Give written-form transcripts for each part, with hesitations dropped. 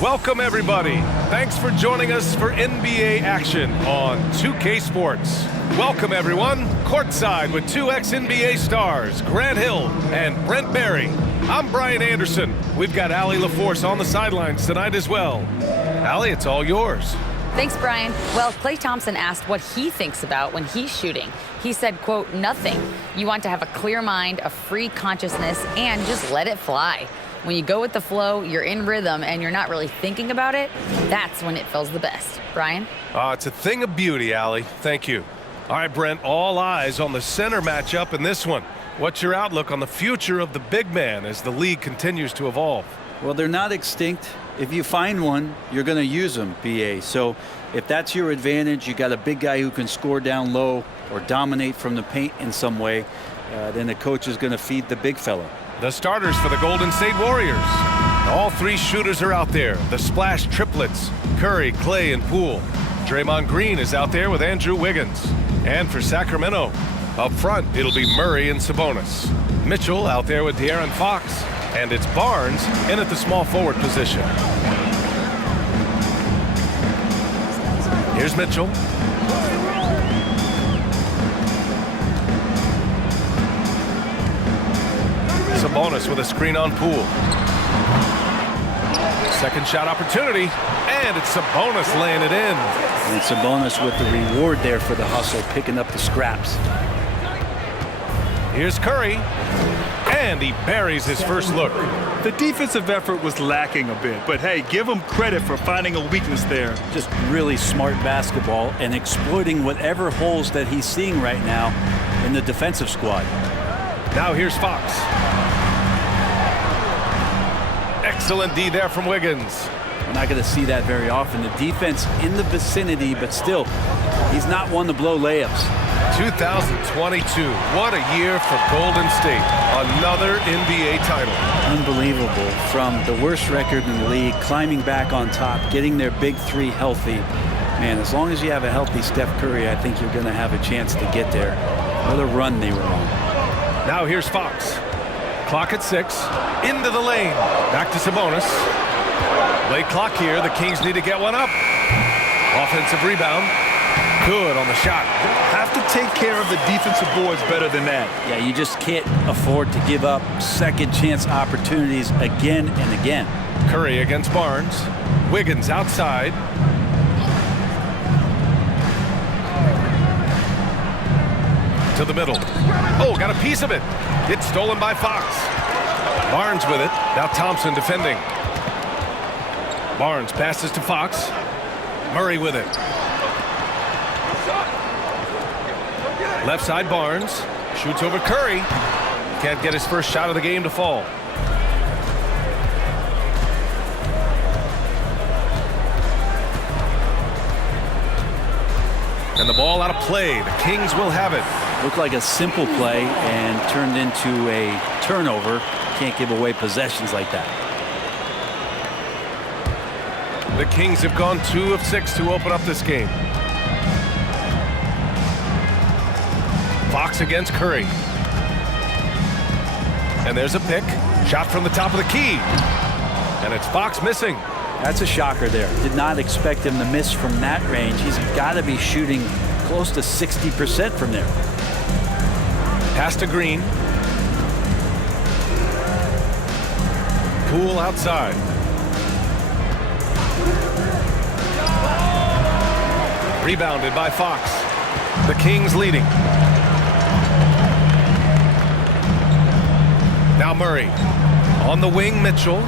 Welcome, everybody. Thanks for joining us for NBA action on 2K Sports. Welcome, everyone. Courtside with two ex-NBA stars, Grant Hill and Brent Barry. I'm Brian Anderson. We've got Allie LaForce on the sidelines tonight as well. Allie, it's all yours. Thanks, Brian. Well, Klay Thompson asked what he thinks about when he's shooting. He said, quote, nothing. You want to have a clear mind, a free consciousness, and just let it fly. When you go with the flow, you're in rhythm, and you're not really thinking about it, that's when it feels the best. Brian? It's a thing of beauty, Allie. Thank you. All right, Brent, all eyes on the center matchup in this one. What's your outlook on the future of the big man as the league continues to evolve? Well, they're not extinct. If you find one, you're going to use them, BA. So if that's your advantage, you got a big guy who can score down low or dominate from the paint in some way, then the coach is going to feed the big fella. The starters for the Golden State Warriors. All three shooters are out there. The splash triplets, Curry, Klay, and Poole. Draymond Green is out there with Andrew Wiggins. And for Sacramento, up front, it'll be Murray and Sabonis. Mitchell out there with De'Aaron Fox. And it's Barnes in at the small forward position. Here's Mitchell. Sabonis with a screen on Poole. Second shot opportunity, and it's Sabonis laying it in. And Sabonis with the reward there for the hustle, picking up the scraps. Here's Curry, and he buries his first look. The defensive effort was lacking a bit, but hey, give him credit for finding a weakness there. Just really smart basketball and exploiting whatever holes that he's seeing right now in the defensive squad. Now here's Fox. Excellent D there from Wiggins. We're not going to see that very often. The defense in the vicinity, but still, he's not one to blow layups. 2022. What a year for Golden State. Another NBA title. Unbelievable. From the worst record in the league, climbing back on top, getting their big three healthy. Man, as long as you have a healthy Steph Curry, I think you're going to have a chance to get there. What a run they were on. Now here's Fox. Clock at 6. Into the lane. Back to Sabonis. Late clock here. The Kings need to get one up. Offensive rebound. Good on the shot. Have to take care of the defensive boards better than that. Yeah, you just can't afford to give up second chance opportunities again and again. Curry against Barnes. Wiggins outside. To the middle. Oh, got a piece of it. It's stolen by Fox. Barnes with it. Now Thompson defending. Barnes passes to Fox. Murray with it. Left side Barnes. Shoots over Curry. Can't get his first shot of the game to fall. And the ball out of play. The Kings will have it. Looked like a simple play and turned into a turnover. Can't give away possessions like that. The Kings have gone 2 of 6 to open up this game. Fox against Curry. And there's a pick. Shot from the top of the key. And it's Fox missing. That's a shocker there. Did not expect him to miss from that range. He's got to be shooting close to 60% from there. Pass to Green. Poole outside. Rebounded by Fox. The Kings leading. Now Murray. On the wing, Mitchell.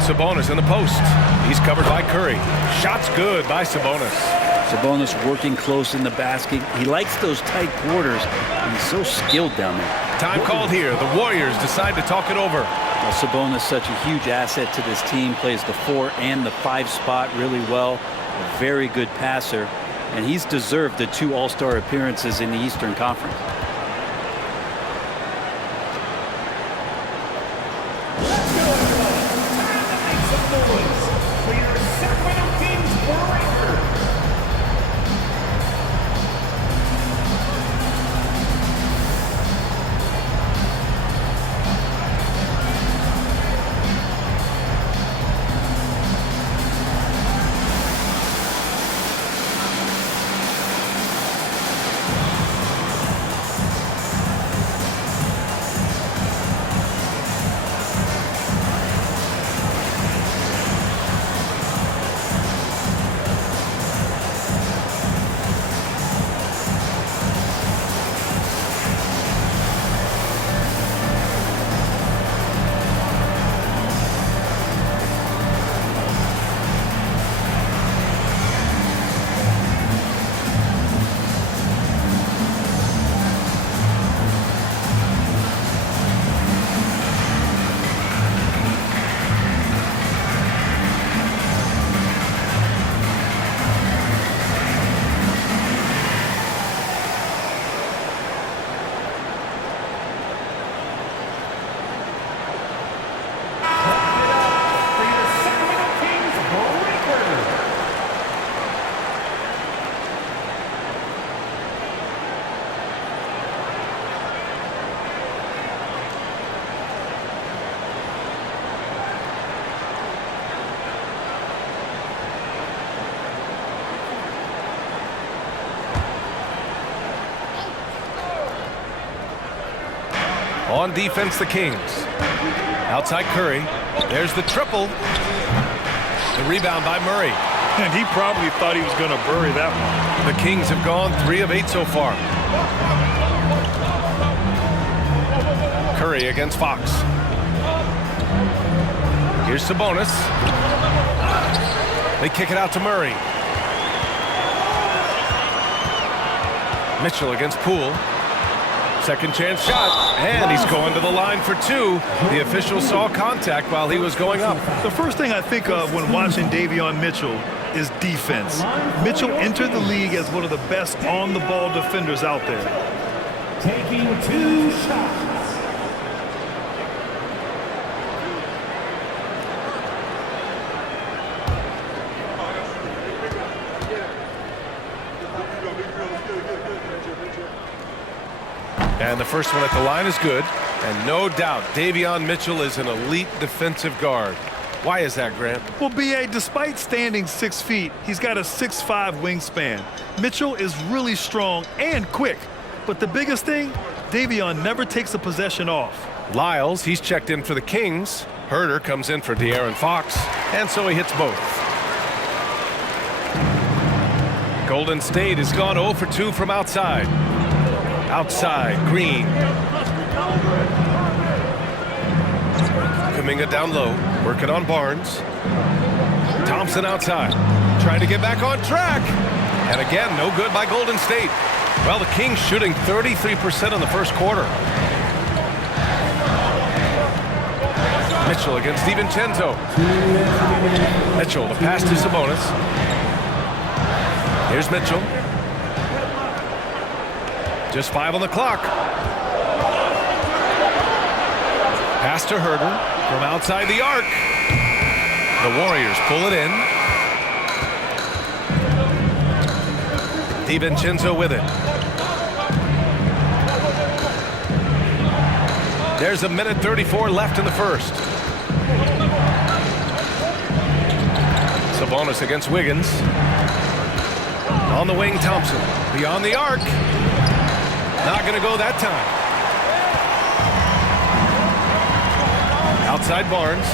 Sabonis in the post. He's covered by Curry. Shot's good by Sabonis. Sabonis working close in the basket. He likes those tight quarters. He's so skilled down there. Time called here. The Warriors decide to talk it over. Well, Sabonis such a huge asset to this team. Plays the 4 and the 5 spot really well. A very good passer. And he's deserved the 2 All-Star appearances in the Eastern Conference. On defense, the Kings. Outside Curry. There's the triple. The rebound by Murray. And he probably thought he was going to bury that one. The Kings have gone 3 of 8 so far. Curry against Fox. Here's Sabonis. They kick it out to Murray. Mitchell against Poole. Second chance shot, and he's going to the line for 2. The official saw contact while he was going up. The first thing I think of when watching Davion Mitchell is defense. Mitchell entered the league as one of the best on-the-ball defenders out there. Taking 2 shots. And the first one at the line is good. And no doubt, Davion Mitchell is an elite defensive guard. Why is that, Grant? Well, B.A., despite standing 6 feet, he's got a 6'5" wingspan. Mitchell is really strong and quick. But the biggest thing, Davion never takes a possession off. Lyles, he's checked in for the Kings. Herder comes in for De'Aaron Fox. And so he hits both. Golden State has gone 0 for 2 from outside. Outside, Green. Kuminga down low, working on Barnes. Thompson outside, trying to get back on track. And again, no good by Golden State. Well, the Kings shooting 33% in the first quarter. Mitchell against DiVincenzo. Mitchell, the pass to Sabonis. Here's Mitchell. Just 5 on the clock. Pass to Herder from outside the arc. The Warriors pull it in. DiVincenzo with it. There's 1:34 left in the first. Sabonis against Wiggins. On the wing, Thompson. Beyond the arc. Not going to go that time. Outside Barnes.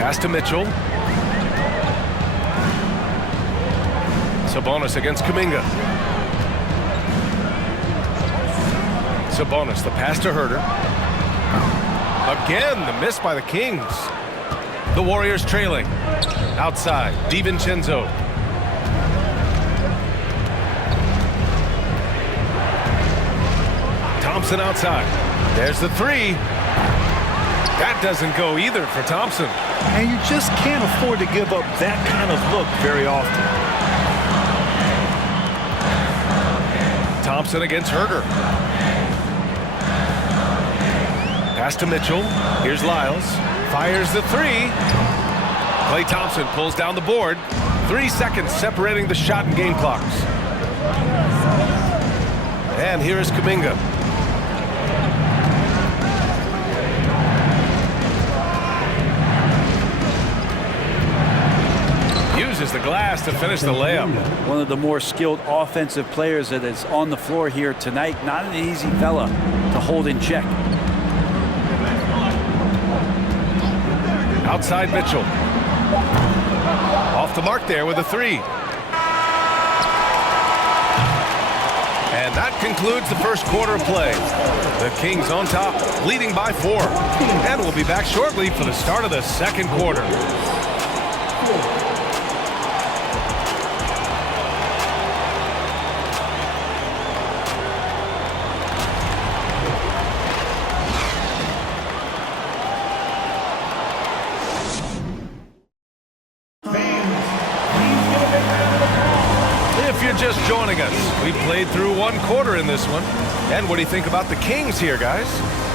Pass to Mitchell. Sabonis against Kuminga. Sabonis, the pass to Herder. Again, the miss by the Kings. The Warriors trailing. Outside, DiVincenzo. Thompson outside. There's the 3. That doesn't go either for Thompson. And you just can't afford to give up that kind of look very often. Thompson against Herder. Pass to Mitchell. Here's Lyles. Fires the 3. Klay Thompson pulls down the board. 3 seconds separating the shot and game clocks. And here is Kuminga. Uses the glass to finish the layup. One of the more skilled offensive players that is on the floor here tonight. Not an easy fella to hold in check. Outside Mitchell. Off the mark there with a 3. And that concludes the first quarter of play. The Kings on top, leading by 4. And we'll be back shortly for the start of the second quarter. Just joining us. We played through 1 quarter in this one. And what do you think about the Kings here, guys?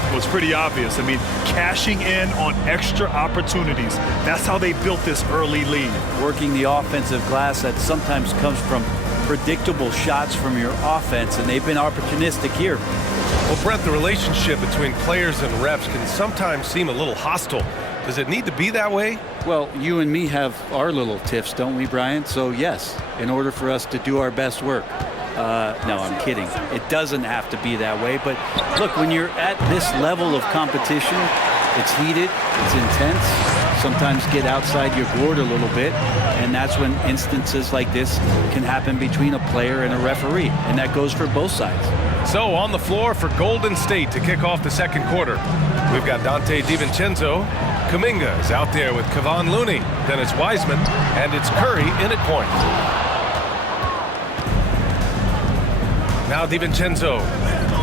Well, it's pretty obvious. I mean, cashing in on extra opportunities. That's how they built this early lead. Working the offensive glass that sometimes comes from predictable shots from your offense, and they've been opportunistic here. Well, Brent, the relationship between players and refs can sometimes seem a little hostile. Does it need to be that way? Well, you and me have our little tiffs, don't we, Brian? So, yes, in order for us to do our best work. No, I'm kidding. It doesn't have to be that way. But look, when you're at this level of competition, it's heated, it's intense. Sometimes get outside your board a little bit, and that's when instances like this can happen between a player and a referee, and that goes for both sides. So on the floor for Golden State to kick off the second quarter, we've got Dante DiVincenzo. Kuminga is out there with Kevon Looney. Then it's Wiseman, and it's Curry in at point. Now DiVincenzo.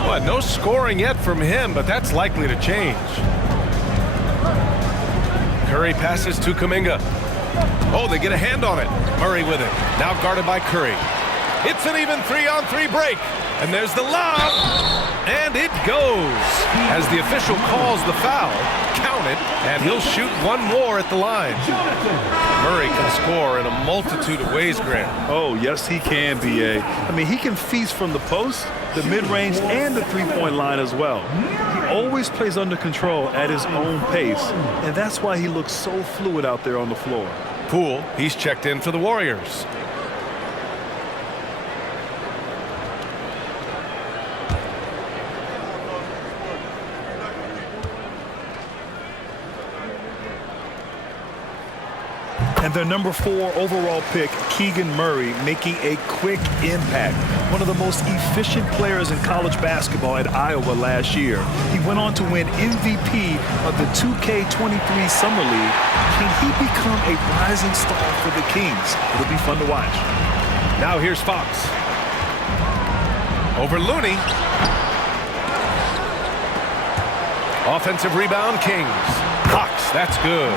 Well, no scoring yet from him, but that's likely to change. Curry passes to Kuminga. Oh, they get a hand on it. Murray with it. Now guarded by Curry. It's an even 3-on-3 break. And there's the lob. And it goes. As the official calls the foul, count it, and he'll shoot one more at the line. Murray can score in a multitude of ways, Grant. Oh, yes, he can, B.A. I mean, he can feast from the post, the mid-range, and the three-point line as well. He always plays under control at his own pace, and that's why he looks so fluid out there on the floor. Poole, he's checked in for the Warriors. And their number 4 overall pick, Keegan Murray, making a quick impact. One of the most efficient players in college basketball at Iowa last year. He went on to win MVP of the 2K23 Summer League. Can he become a rising star for the Kings? It'll be fun to watch. Now here's Fox. Over Looney. Offensive rebound, Kings. Fox, that's good.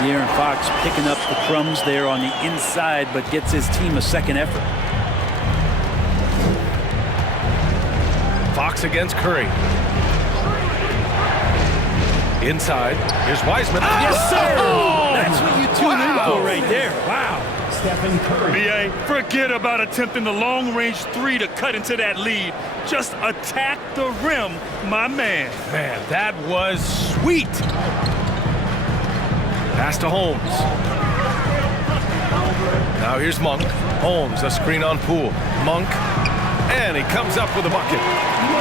De'Aaron Fox picking up the crumbs there on the inside, but gets his team a second effort. Fox against Curry. Inside. Here's Wiseman. Yes, sir! Oh! That's what you tune in for right there. Wow. Stephen Curry. B.A., forget about attempting the long-range 3 to cut into that lead. Just attack the rim, my man. Man, that was sweet. Pass to Holmes. Now here's Monk. Holmes, a screen on Poole. Monk, and he comes up with a bucket.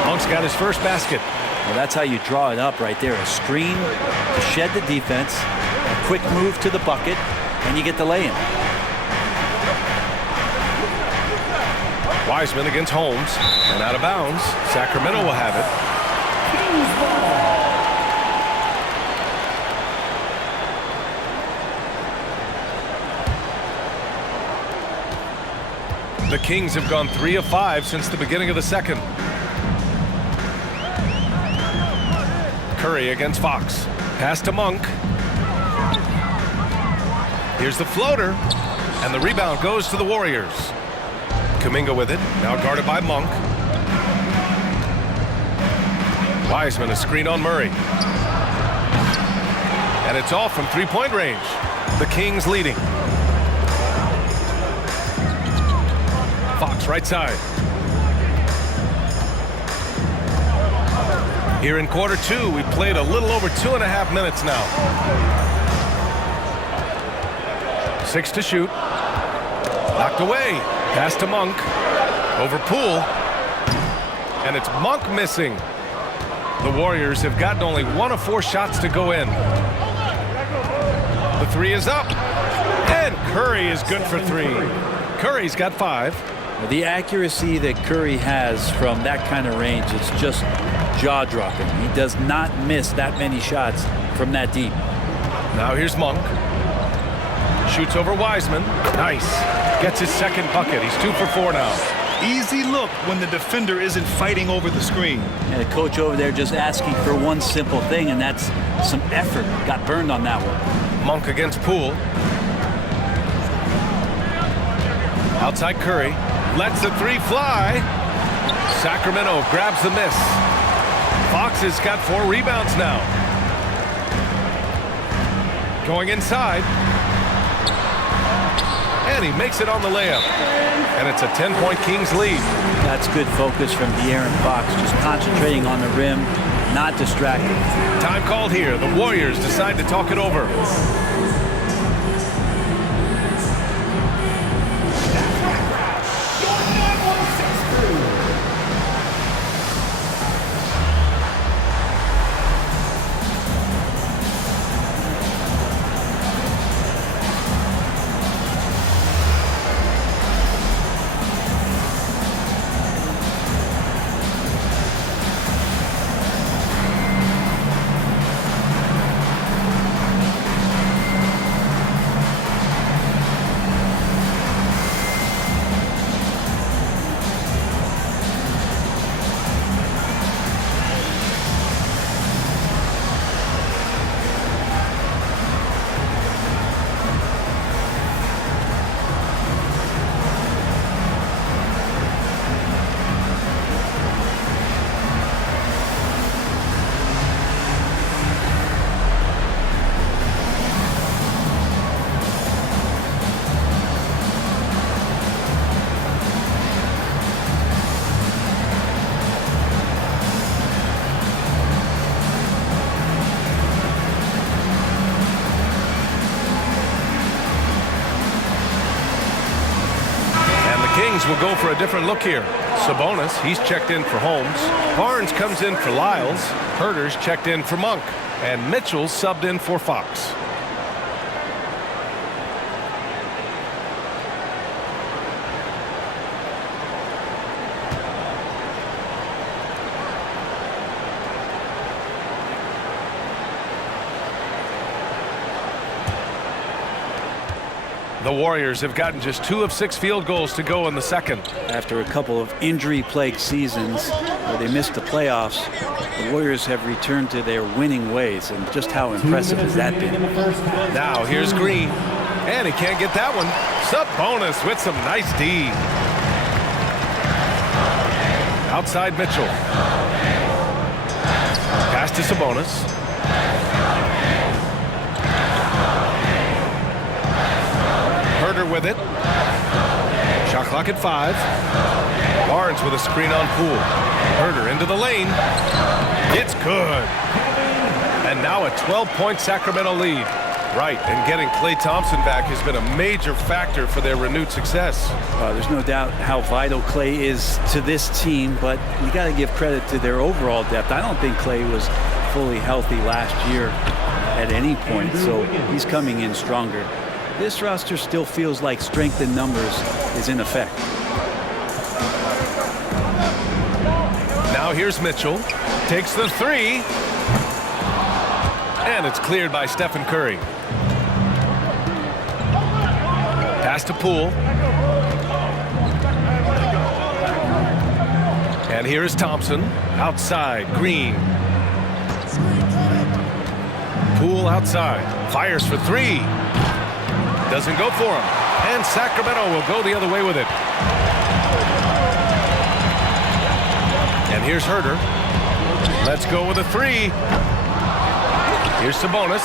Monk's got his first basket. Well, that's how you draw it up right there. A screen to shed the defense, a quick move to the bucket, and you get the lay-in. Wiseman against Holmes, and out of bounds. Sacramento will have it. Kings ball. The Kings have gone 3 of 5 since the beginning of the second. Curry against Fox. Pass to Monk. Here's the floater, and the rebound goes to the Warriors. Kuminga with it, now guarded by Monk. Wiseman, a screen on Murray. And it's all from three-point range. The Kings leading. Fox right side. Here in quarter 2, we played a little over 2.5 minutes now. 6 to shoot. Knocked away. Pass to Monk. Over Poole. And it's Monk missing. The Warriors have gotten only 1 of 4 shots to go in. The 3 is up. And Curry is good for 3. Curry's got 5. The accuracy that Curry has from that kind of range is just jaw-dropping. He does not miss that many shots from that deep. Now here's Monk. Shoots over Wiseman. Nice. Gets his second bucket. He's 2 for 4 now. Easy look when the defender isn't fighting over the screen. And the coach over there just asking for one simple thing, and that's some effort. Got burned on that one. Monk against Poole. Outside Curry. Lets the 3 fly. Sacramento grabs the miss. Fox has got 4 rebounds now. Going inside. And he makes it on the layup. And it's a 10-point Kings lead. That's good focus from De'Aaron Fox, just concentrating on the rim, not distracted. Time called here. The Warriors decide to talk it over. Kings will go for a different look here. Sabonis, he's checked in for Holmes. Barnes comes in for Lyles. Herter's checked in for Monk. And Mitchell's subbed in for Fox. The Warriors have gotten just 2 of 6 field goals to go in the second. After a couple of injury-plagued seasons where they missed the playoffs, the Warriors have returned to their winning ways, and just how impressive has that been? Now here's Green, and he can't get that one. Sabonis with some nice D. Outside Mitchell. Pass to Sabonis. Herter with it. Shot clock at 5. Barnes with a screen on Poole. Herter into the lane. It's good. And now a 12-point Sacramento lead. Right, and getting Klay Thompson back has been a major factor for their renewed success. There's no doubt how vital Klay is to this team, but you got to give credit to their overall depth. I don't think Klay was fully healthy last year at any point, so he's coming in stronger. This roster still feels like strength in numbers is in effect. Now here's Mitchell. Takes the 3. And it's cleared by Stephen Curry. Pass to Poole. And here is Thompson. Outside, Green. Poole outside. Fires for 3. Doesn't go for him. And Sacramento will go the other way with it. And here's Herter. Let's go with a 3. Here's Sabonis.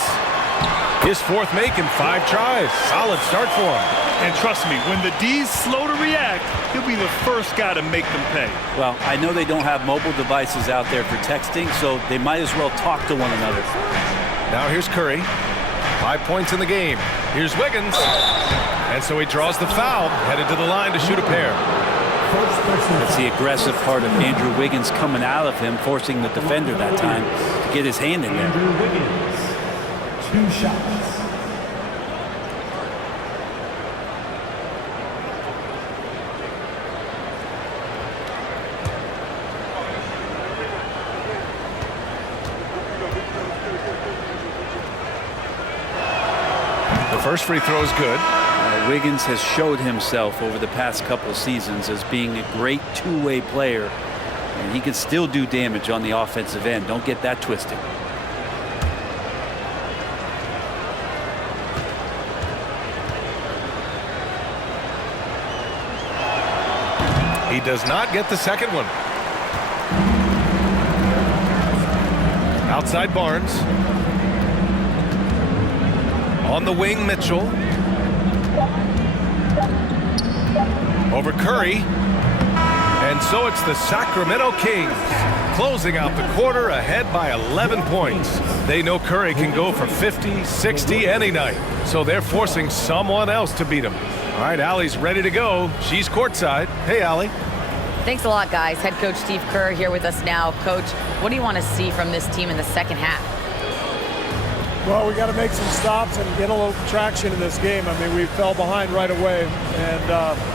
His 4th make in 5 tries. Solid start for him. And trust me, when the D's slow to react, he'll be the first guy to make them pay. Well, I know they don't have mobile devices out there for texting, so they might as well talk to one another. Now here's Curry. 5 points in the game. Here's Wiggins. And so he draws the foul, headed to the line to shoot a pair. That's the aggressive part of Andrew Wiggins coming out of him, forcing the defender that time to get his hand in there. Andrew Wiggins, 2 shots. The first free throw is good. Wiggins has showed himself over the past couple of seasons as being a great two-way player, and he can still do damage on the offensive end. Don't get that twisted. He does not get the second one. Outside Barnes. On the wing, Mitchell. Over Curry. And so it's the Sacramento Kings closing out the quarter ahead by 11 points. They know Curry can go for 50, 60 any night. So they're forcing someone else to beat him. All right, Allie's ready to go. She's courtside. Hey, Allie. Thanks a lot, guys. Head coach Steve Kerr here with us now. Coach, what do you want to see from this team in the second half? Well, we got to make some stops and get a little traction in this game. I mean, we fell behind right away, and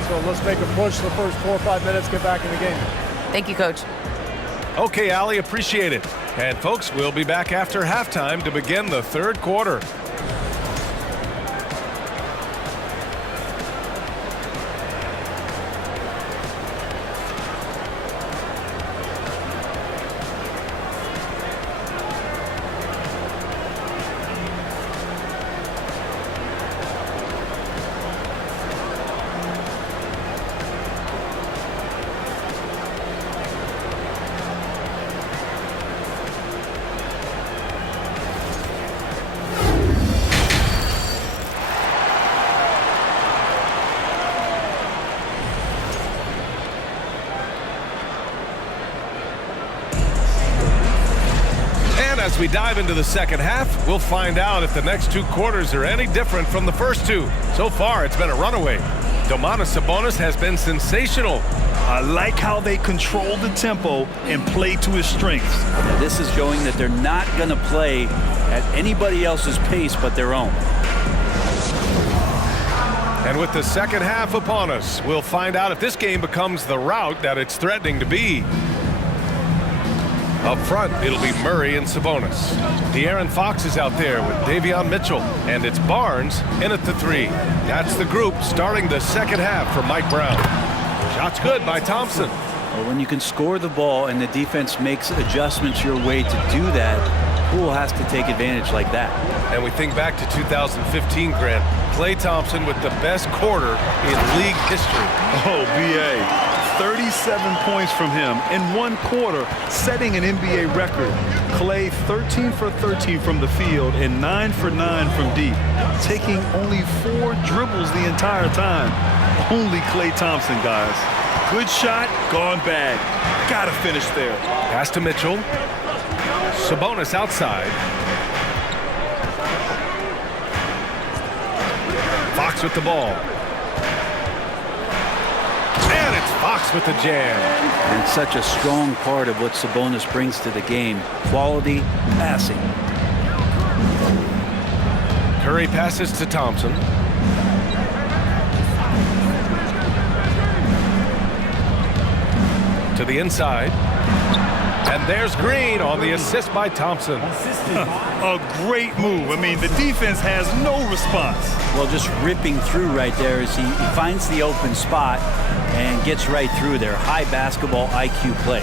so let's make a push the first 4 or 5 minutes, get back in the game. Thank you, Coach. Okay, Allie, appreciate it. And folks, we'll be back after halftime to begin the third quarter. As we dive into the second half, we'll find out if the next 2 quarters are any different from the first 2. So far, it's been a runaway. Domantas Sabonis has been sensational. I like how they control the tempo and play to his strengths. Yeah, this is showing that they're not going to play at anybody else's pace but their own. And with the second half upon us, we'll find out if this game becomes the rout that it's threatening to be. Up front, it'll be Murray and Sabonis. De'Aaron Fox is out there with Davion Mitchell, and it's Barnes in at the 3. That's the group starting the second half for Mike Brown. Shot's good by Thompson. Well, when you can score the ball and the defense makes adjustments your way to do that, Poole has to take advantage like that. And we think back to 2015, Grant. Klay Thompson with the best quarter in league history. Oh, B.A. 37 points from him in one quarter, setting an NBA record. Klay 13 for 13 from the field and 9 for 9 from deep, taking only 4 dribbles the entire time. Only Klay Thompson, guys. Good shot, gone bad. Gotta finish there. Pass to Mitchell. Sabonis outside. Fox with the ball. And it's Fox with the jam. And such a strong part of what Sabonis brings to the game. Quality passing. Curry passes to Thompson. To the inside. And there's Green on the assist by Thompson. A great move. I mean, the defense has no response. Well, just ripping through right there as he finds the open spot and gets right through there. High basketball IQ play.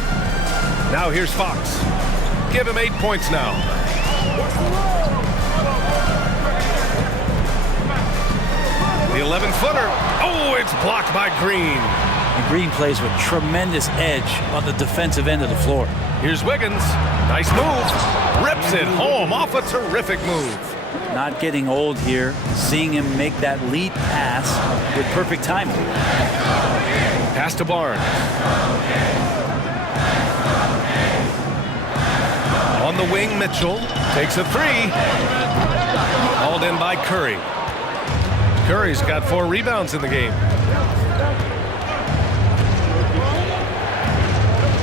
Now here's Fox. Give him 8 points now. The 11-footer. Oh, it's blocked by Green. And Green plays with tremendous edge on the defensive end of the floor. Here's Wiggins. Nice move. Rips it home off a terrific move. Not getting old here. Seeing him make that lead pass with perfect timing. Pass to Barnes. On the wing, Mitchell takes a 3. Hauled in by Curry. Curry's got 4 rebounds in the game.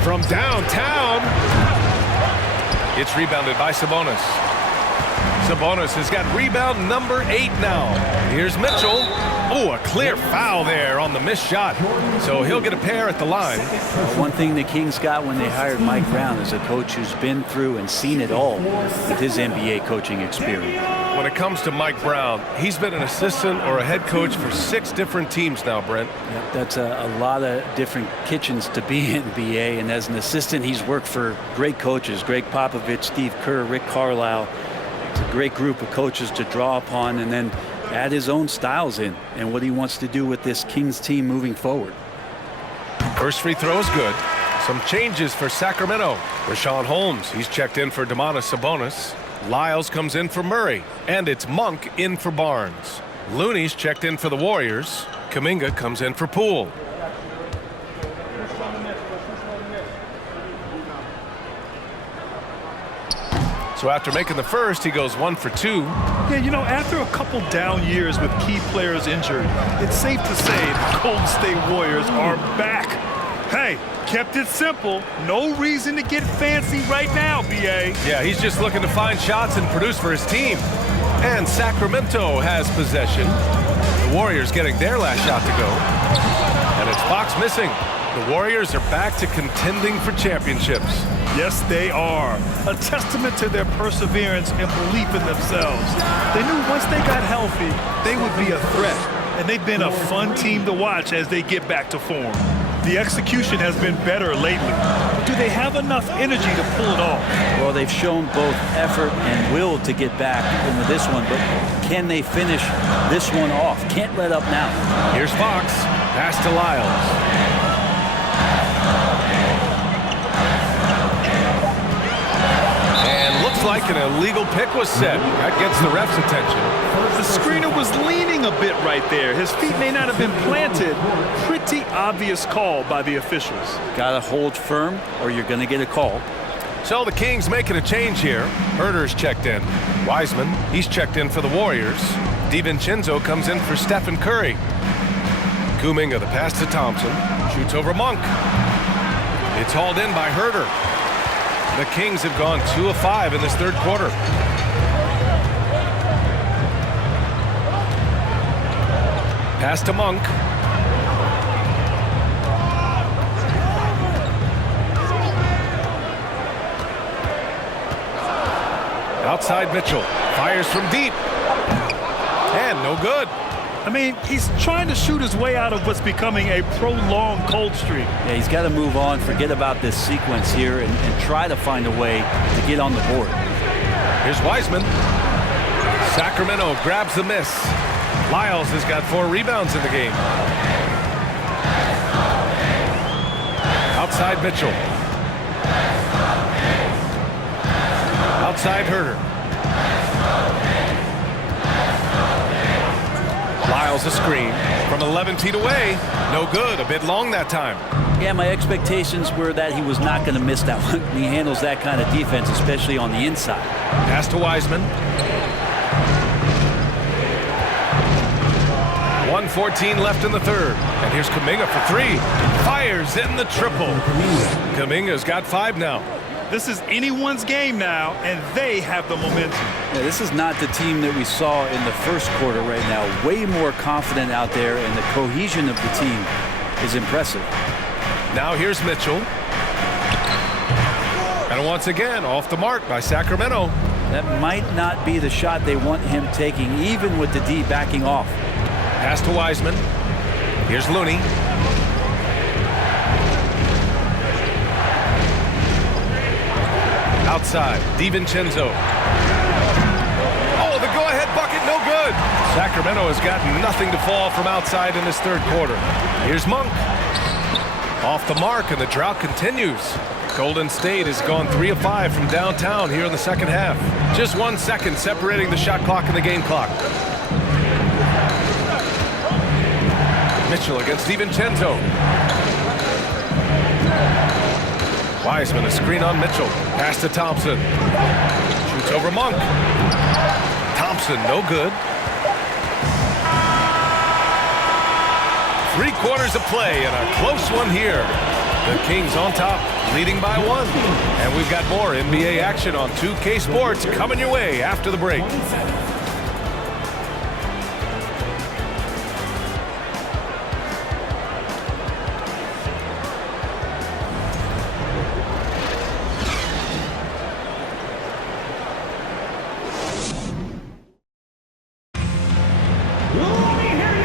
From downtown, it's rebounded by Sabonis. Sabonis has got rebound number 8 now. Here's Mitchell. Oh, a clear foul there on the missed shot. So he'll get a pair at the line. One thing the Kings got when they hired Mike Brown is a coach who's been through and seen it all with his NBA coaching experience. When it comes to Mike Brown, he's been an assistant or a head coach for 6 different teams now, Brent. Yep, that's a lot of different kitchens to be in, BA. And as an assistant, he's worked for great coaches, Greg Popovich, Steve Kerr, Rick Carlisle. It's a great group of coaches to draw upon and then add his own styles in and what he wants to do with this Kings team moving forward. First free throw is good. Some changes for Sacramento. Rashawn Holmes, he's checked in for Domantas Sabonis. Lyles comes in for Murray, and it's Monk in for Barnes. Looney's checked in for the Warriors. Kuminga comes in for Poole. So after making the first, he goes 1 for 2. Yeah, you know, after a couple down years with key players injured, it's safe to say the Golden State Warriors are back. Hey, kept it simple. No reason to get fancy right now, B.A. Yeah, he's just looking to find shots and produce for his team. And Sacramento has possession. The Warriors getting their last shot to go. And it's Fox missing. The Warriors are back to contending for championships. Yes, they are. A testament to their perseverance and belief in themselves. They knew once they got healthy, they would be a threat. And they've been a fun team to watch as they get back to form. The execution has been better lately. Do they have enough energy to pull it off? Well, they've shown both effort and will to get back into this one, but can they finish this one off? Can't let up now. Here's Fox. Pass to Lyles. Like an illegal pick was set. That gets the ref's attention. The screener was leaning a bit right there. His feet may not have been planted. Pretty obvious call by the officials. Gotta hold firm or you're gonna get a call. So the Kings making a change here. Herter's checked in. Wiseman, he's checked in for the Warriors. DiVincenzo comes in for Stephen Curry. Kuminga, the pass to Thompson. Shoots over Monk. It's hauled in by Herter. The Kings have gone 2 of 5 in this third quarter. Pass to Monk. Outside Mitchell. Fires from deep. And no good. I mean, he's trying to shoot his way out of what's becoming a prolonged cold streak. Yeah, he's got to move on, forget about this sequence here, and try to find a way to get on the board. Here's Wiseman. Sacramento grabs the miss. Lyles has got 4 rebounds in the game. Outside Mitchell. Outside Herter. Lyles a screen from 11 feet away. No good. A bit long that time. Yeah, my expectations were that he was not going to miss that one. He handles that kind of defense, especially on the inside. Pass to Wiseman. 1:14 left in the third. And here's Kuminga for 3. Fires in the triple. Kuminga's got 5 now. This is anyone's game now, and they have the momentum. Yeah, this is not the team that we saw in the first quarter right now. Way more confident out there, and the cohesion of the team is impressive. Now here's Mitchell. And once again, off the mark by Sacramento. That might not be the shot they want him taking, even with the D backing off. Pass to Wiseman. Here's Looney. Outside, DiVincenzo. Oh, the go-ahead bucket, no good. Sacramento has got nothing to fall from outside in this third quarter. Here's Monk. Off the mark, and the drought continues. Golden State has gone 3 of 5 from downtown here in the second half. Just 1 second separating the shot clock and the game clock. Mitchell against DiVincenzo. Wiseman, a screen on Mitchell. Pass to Thompson. Shoots over Monk. Thompson, no good. 3 quarters of play and a close one here. The Kings on top, leading by 1. And we've got more NBA action on 2K Sports coming your way after the break.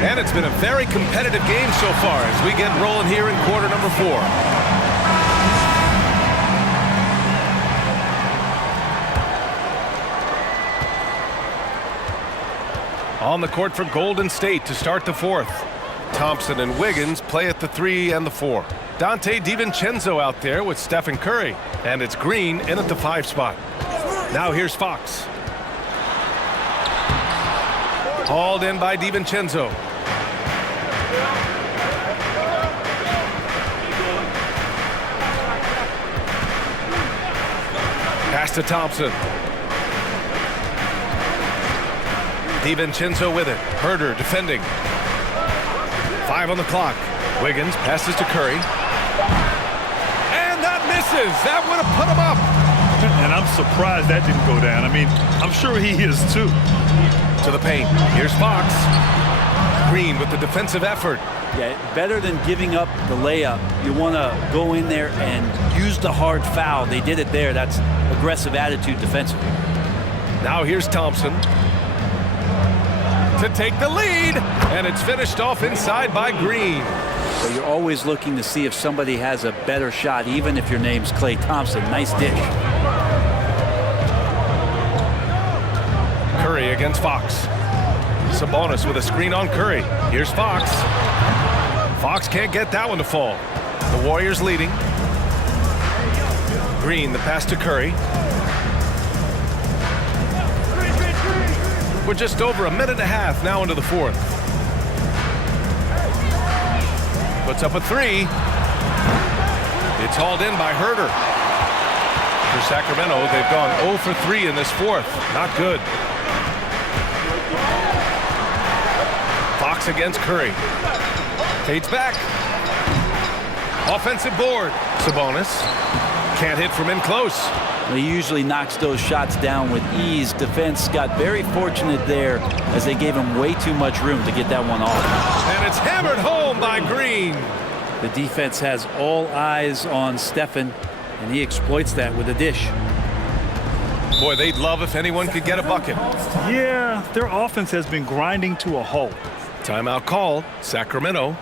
And it's been a very competitive game so far as we get rolling here in quarter number 4. On the court for Golden State to start the 4th. Thompson and Wiggins play at the 3 and the 4. Dante DiVincenzo out there with Stephen Curry. And it's Green in at the 5 spot. Now here's Fox. Hauled in by DiVincenzo. Pass to Thompson. DiVincenzo with it. Herter defending. 5 on the clock. Wiggins passes to Curry. And that misses. That would have put him up. And I'm surprised that didn't go down. I mean, I'm sure he is too. To the paint. Here's Fox. Green with the defensive effort. Yeah, better than giving up the layup. You want to go in there and use the hard foul. They did it there. That's aggressive attitude defensively. Now here's Thompson to take the lead, and it's finished off inside by Green. So you're always looking to see if somebody has a better shot, even if your name's Klay Thompson. Nice dish. Curry against Fox. Sabonis with a screen on Curry. Here's Fox. Fox can't get that one to fall. The Warriors leading. Green, the pass to Curry. We're just over a minute and a half now into the 4th. Puts up a 3. It's hauled in by Herter. For Sacramento, they've gone 0 for 3 in this 4th. Not good. Fox against Curry. Fades back. Offensive board. Sabonis can't hit from in close. He usually knocks those shots down with ease. Defense got very fortunate there as they gave him way too much room to get that one off. And it's hammered home by Green. The defense has all eyes on Stephen, and he exploits that with a dish. Boy, they'd love if anyone could get a bucket. Yeah, their offense has been grinding to a halt. Timeout called. Sacramento.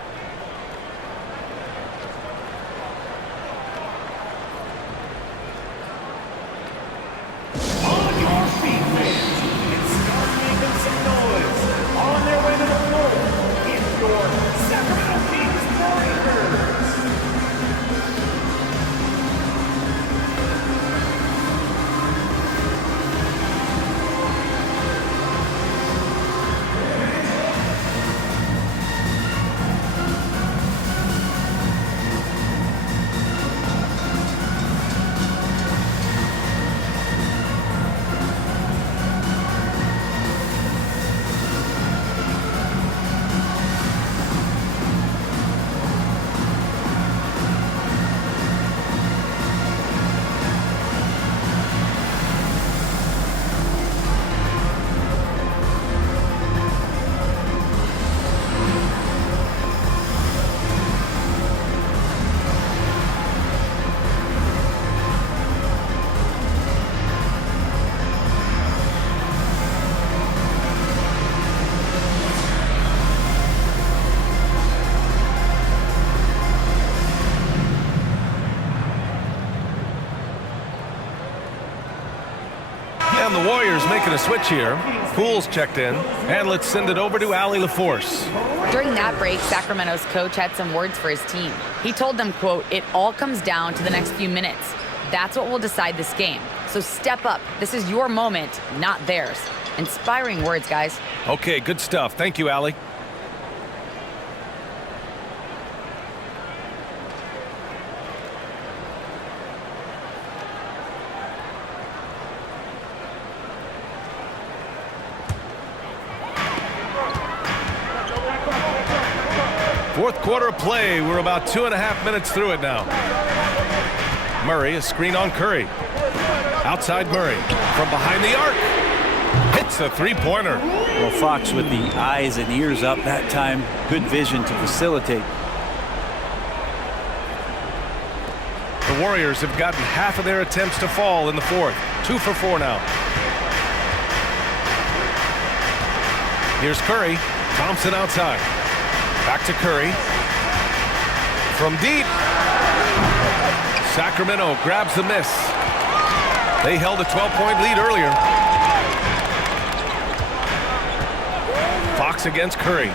On your feet, fans. It's time to make some noise. On their way to the floor, it's your Sacramento Kings Warriors. And the Warriors making a switch here. Poole's checked in. And let's send it over to Allie LaForce. During that break, Sacramento's coach had some words for his team. He told them, quote, "It all comes down to the next few minutes. That's what will decide this game. So step up. This is your moment, not theirs." Inspiring words, guys. Okay, good stuff. Thank you, Allie. Fourth quarter of play. We're about 2.5 minutes through it now. Murray, a screen on Curry. Outside Murray. From behind the arc. Hits a three-pointer. Well, Fox with the eyes and ears up that time. Good vision to facilitate. The Warriors have gotten half of their attempts to fall in the fourth. 2 for 4 now. Here's Curry. Thompson outside. Back to Curry. From deep. Sacramento grabs the miss. They held a 12-point lead earlier. Fox against Curry.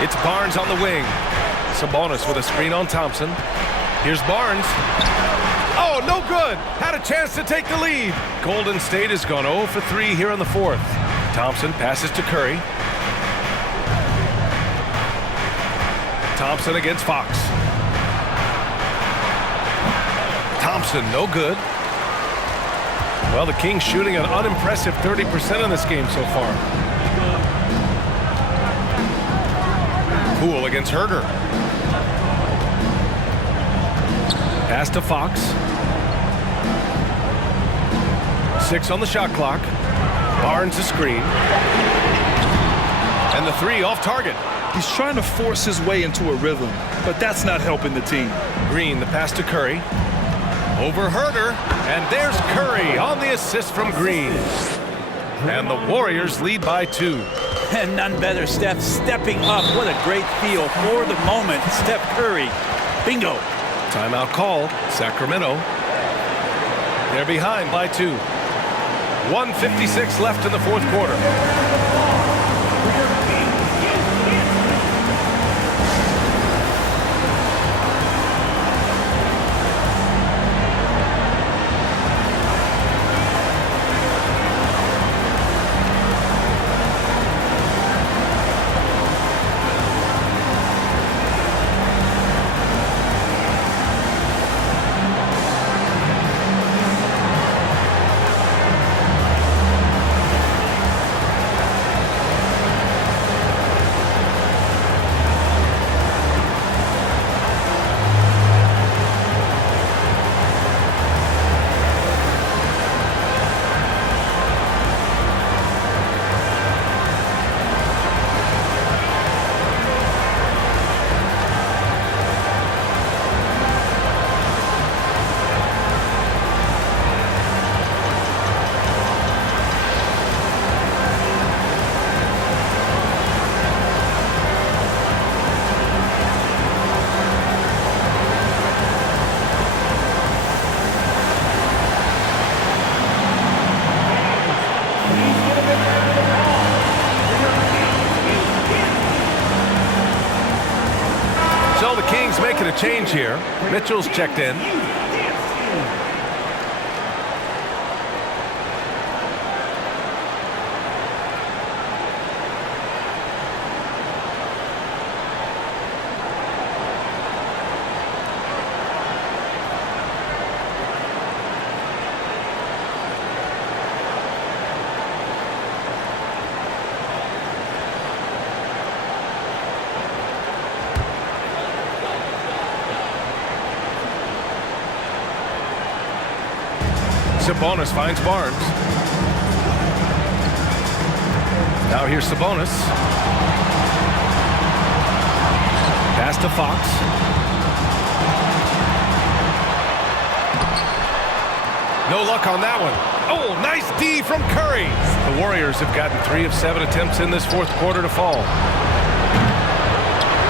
It's Barnes on the wing. Sabonis with a screen on Thompson. Here's Barnes. Oh, no good. Had a chance to take the lead. Golden State has gone 0 for 3 here in the fourth. Thompson passes to Curry. Thompson against Fox. Thompson, no good. Well, the Kings shooting an unimpressive 30% in this game so far. Poole against Herder. Pass to Fox. 6 on the shot clock. Barnes a screen. And the 3 off target. He's trying to force his way into a rhythm, but that's not helping the team. Green, the pass to Curry. Over Herder. And there's Curry on the assist from Green. And the Warriors lead by 2. And none better, Steph stepping up. What a great feel for the moment. Steph Curry. Bingo. Timeout call. Sacramento. They're behind by 2. 1:56 left in the fourth quarter. Gordon's making a change here. Mitchell's checked in. Sabonis finds Barnes. Now here's Sabonis. Pass to Fox. No luck on that one. Oh, nice D from Curry. The Warriors have gotten 3 of 7 attempts in this fourth quarter to fall.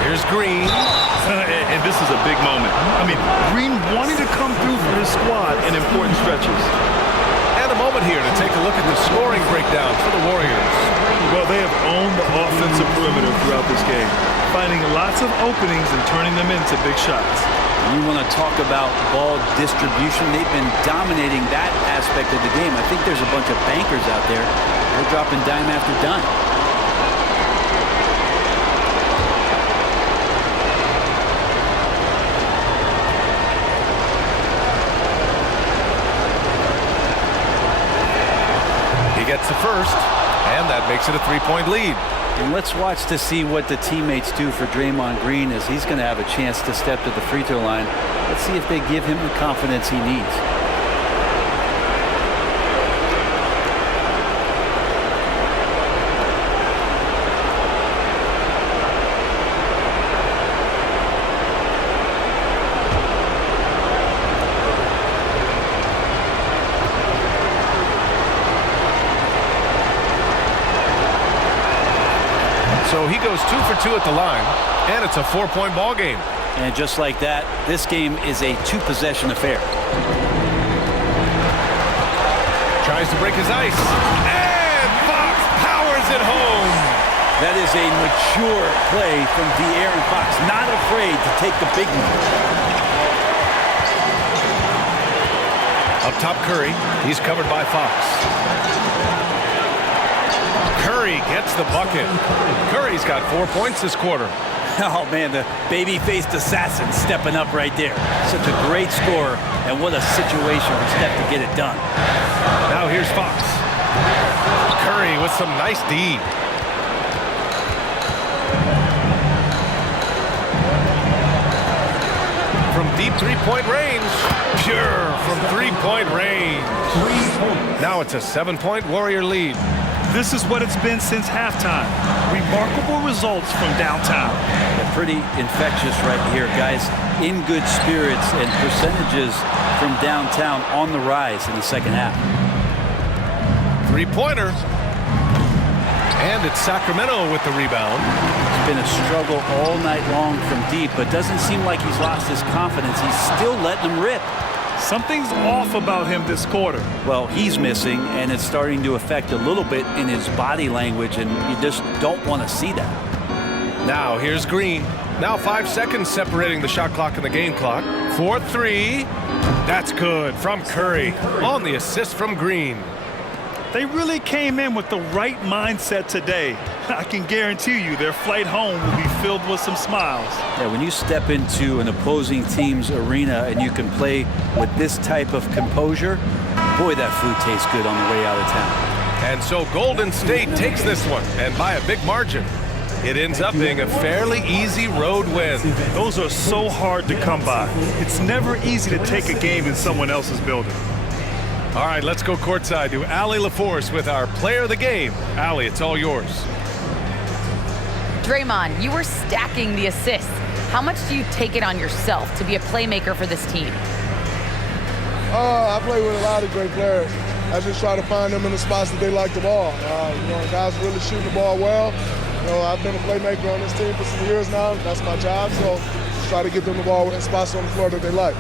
Here's Green. And this is a big moment. I mean, Green wanting to come through for his squad in important stretches. And a moment here to take a look at the scoring breakdown for the Warriors. Well, they have owned the offensive perimeter throughout this game, finding lots of openings and turning them into big shots. You want to talk about ball distribution. They've been dominating that aspect of the game. I think there's a bunch of bankers out there. They're dropping dime after dime. Gets the first, and that makes it a 3-point lead. And let's watch to see what the teammates do for Draymond Green, as he's going to have a chance to step to the free throw line. Let's see if they give him the confidence he needs. So he goes 2 for 2 at the line, and it's a 4-point ball game. And just like that, this game is a 2-possession affair. Tries to break his ice, and Fox powers it home. That is a mature play from De'Aaron Fox, not afraid to take the big one. Up top, Curry. He's covered by Fox. Curry gets the bucket. Curry's got 4 points this quarter. Oh, man, the baby-faced assassin stepping up right there. Such a great scorer, and what a situation for Steph to get it done. Now here's Fox. Curry with some nice D. From deep three-point range. Pure from three-point range. Now it's a 7-point Warrior lead. This is what it's been since halftime. Remarkable results from downtown. They're pretty infectious right here, guys. In good spirits, and percentages from downtown on the rise in the second half. Three-pointer. And it's Sacramento with the rebound. It's been a struggle all night long from deep, but doesn't seem like he's lost his confidence. He's still letting them rip. Something's off about him this quarter. Well, he's missing, and it's starting to affect a little bit in his body language, and you just don't want to see that. Now here's Green. Now 5 seconds separating the shot clock and the game clock. 4-3. That's good from Curry on the assist from Green. They really came in with the right mindset today. I can guarantee you their flight home will be filled with some smiles. Yeah, when you step into an opposing team's arena and you can play with this type of composure, boy, that food tastes good on the way out of town. And so Golden State takes this one, and by a big margin. It ends up being a fairly easy road win. Those are so hard to come by. It's never easy to take a game in someone else's building. All right, let's go courtside to Allie LaForce with our player of the game. Allie, it's all yours. Draymond, you were stacking the assists. How much do you take it on yourself to be a playmaker for this team? I play with a lot of great players. I just try to find them in the spots that they like the ball. Guys really shooting the ball well. I've been a playmaker on this team for some years now. That's my job, so just try to get them the ball in spots on the floor that they like.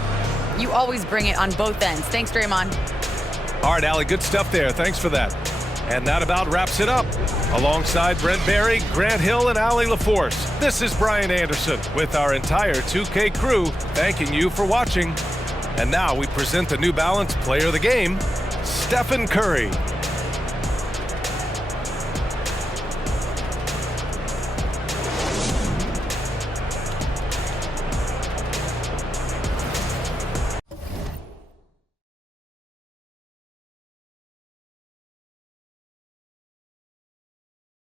You always bring it on both ends. Thanks, Draymond. All right, Allie, good stuff there. Thanks for that. And that about wraps it up. Alongside Brent Barry, Grant Hill, and Allie LaForce, this is Brian Anderson with our entire 2K crew thanking you for watching. And now we present the New Balance Player of the Game, Stephen Curry.